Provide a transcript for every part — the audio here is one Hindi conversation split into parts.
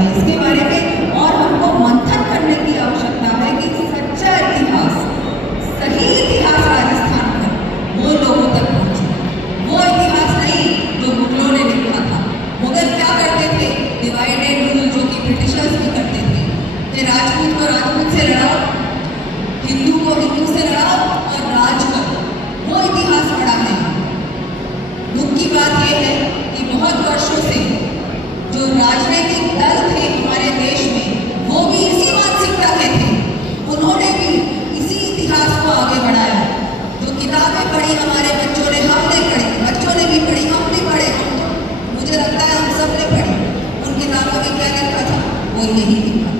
है, इसके बारे में और हमको मंथन करने की आवश्यकता है कि सच्चा इतिहास, सही इतिहास राजस्थान का वो लोगों तक पहुंचे। वो इतिहास नहीं जो मुगलों ने लिखा था। मुगल क्या करते थे? डिवाइड एंड रूल, जो कि ब्रिटिशर्स भी करते थे कि राजपूत को राजपूत से लड़ाओ, हिंदू को हिंदू से लड़ाओ और राज करो। वो इतिहास पढ़ा है। दुख की बात यह है कि बहुत वर्षों से जो राजनीतिक दल थे हमारे देश में, वो भी इसी मानसिकता के थे। उन्होंने भी इसी इतिहास को आगे बढ़ाया। जो किताबें पढ़ी हमारे बच्चों ने, हमने पढ़ी, बच्चों ने भी पढ़ी, हम भी पढ़े, मुझे लगता है हम सब ने पढ़ी। उन किताबों में क्या लिखा था? वो यही लिखा।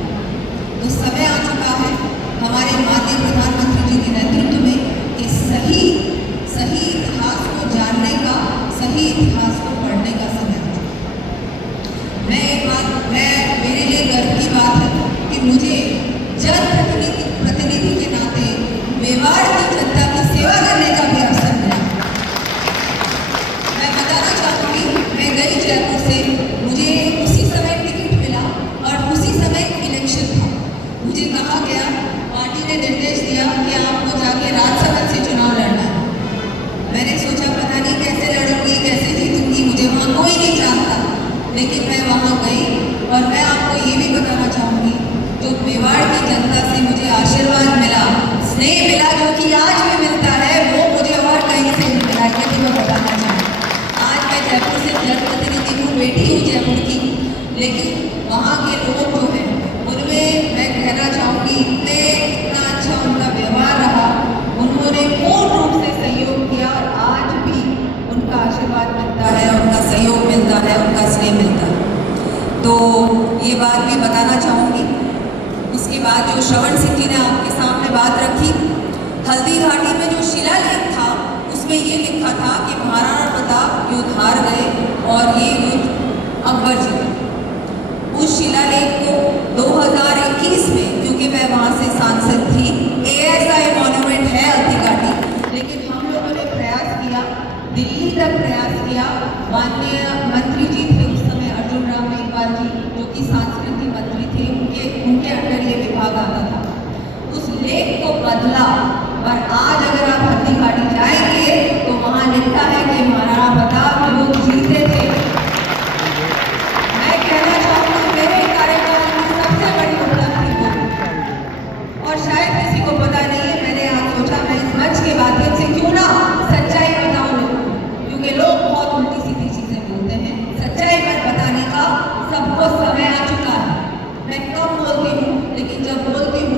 तो समय आ चुका है हमारे माननीय प्रधानमंत्री जी के नेतृत्व में कि सही इतिहास को जानने का, सही इतिहास को पढ़ने का समय आ चुका है। मेरे लिए गर्व की बात है कि मुझे जनप्रतिनिधि के नाते मेवाड़ की जनता की सेवा करने का भी अवसर मिला। मैं बताना चाहूँगी, मैं गई जयपुर से, मुझे उसी समय टिकट मिला और उसी समय इलेक्शन था। मुझे कहा गया, पार्टी ने निर्देश दिया कि आपको जाके राज्यसभा से चुनाव लड़ना है। मैंने सोचा पता नहीं कैसे लड़ूंगी, कैसे जीतूंगी, मुझे वहाँ कोई नहीं जानता, लेकिन मैं वहाँ गई और मैं आपको ये भी बताना चाहूँगी, जो मेवाड़ की जनता से मुझे आशीर्वाद मिला, स्नेह मिला, जो कि आज भी मिलता है, वो मुझे और कहीं से नहीं मिला। ये भी मैं बताना चाहूँगी। आज मैं जयपुर से जनप्रतिनिधि हूँ, बेटी हूँ जयपुर की, लेकिन वहाँ के लोग जो हैं उनमें मैं कहना चाहूँगी इतना अच्छा उनका व्यवहार रहा। उन्होंने पूर्ण रूप से सहयोग किया और आज भी उनका आशीर्वाद मिलता है, उनका सहयोग मिलता है, उनका स्नेह मिलता है। तो ये बात भी बताना चाहूँगी। उसके बाद जो श्रवण सिंह जी ने आपके सामने बात रखी, हल्दी घाटी में जो शिलालेख था उसमें ये लिखा था कि महाराणा प्रताप युद्ध हार गए और ये युद्ध अकबर जीते। उस शिलालेख को 2021 में, क्योंकि मैं वहाँ से सांसद थी, ASI मॉन्यूमेंट है हल्दी घाटी, लेकिन हम लोगों ने प्रयास किया, दिल्ली तक प्रयास किया। माननीय मंत्री जी थे उस समय, अर्जुन राम मेघवाल जी, जो कि सांस्कृतिक मंत्री थे, उनके अंडर ये विभाग आता था। उस लेख को बदला और आज अगर आप हल्दी घाटी जाएंगे तो वहाँ लिखा है कि महाराणा प्रताप युद्ध जीते थे। मैं कहना चाहूँगी मेरे कार्यकाल की सबसे बड़ी उपलब्धि हो, और शायद किसी को पता नहीं है। मैंने आज सोचा मैं इस मंच के माध्यम से क्यों ना सच्चाई बताऊं लोगों को, क्योंकि लोग बहुत उल्टी सीधी चीजें बोलते हैं। सच्चाई पर बताने का सबको समय आ चुका है। मैं कम बोलती हूँ, लेकिन जब बोलती हूँ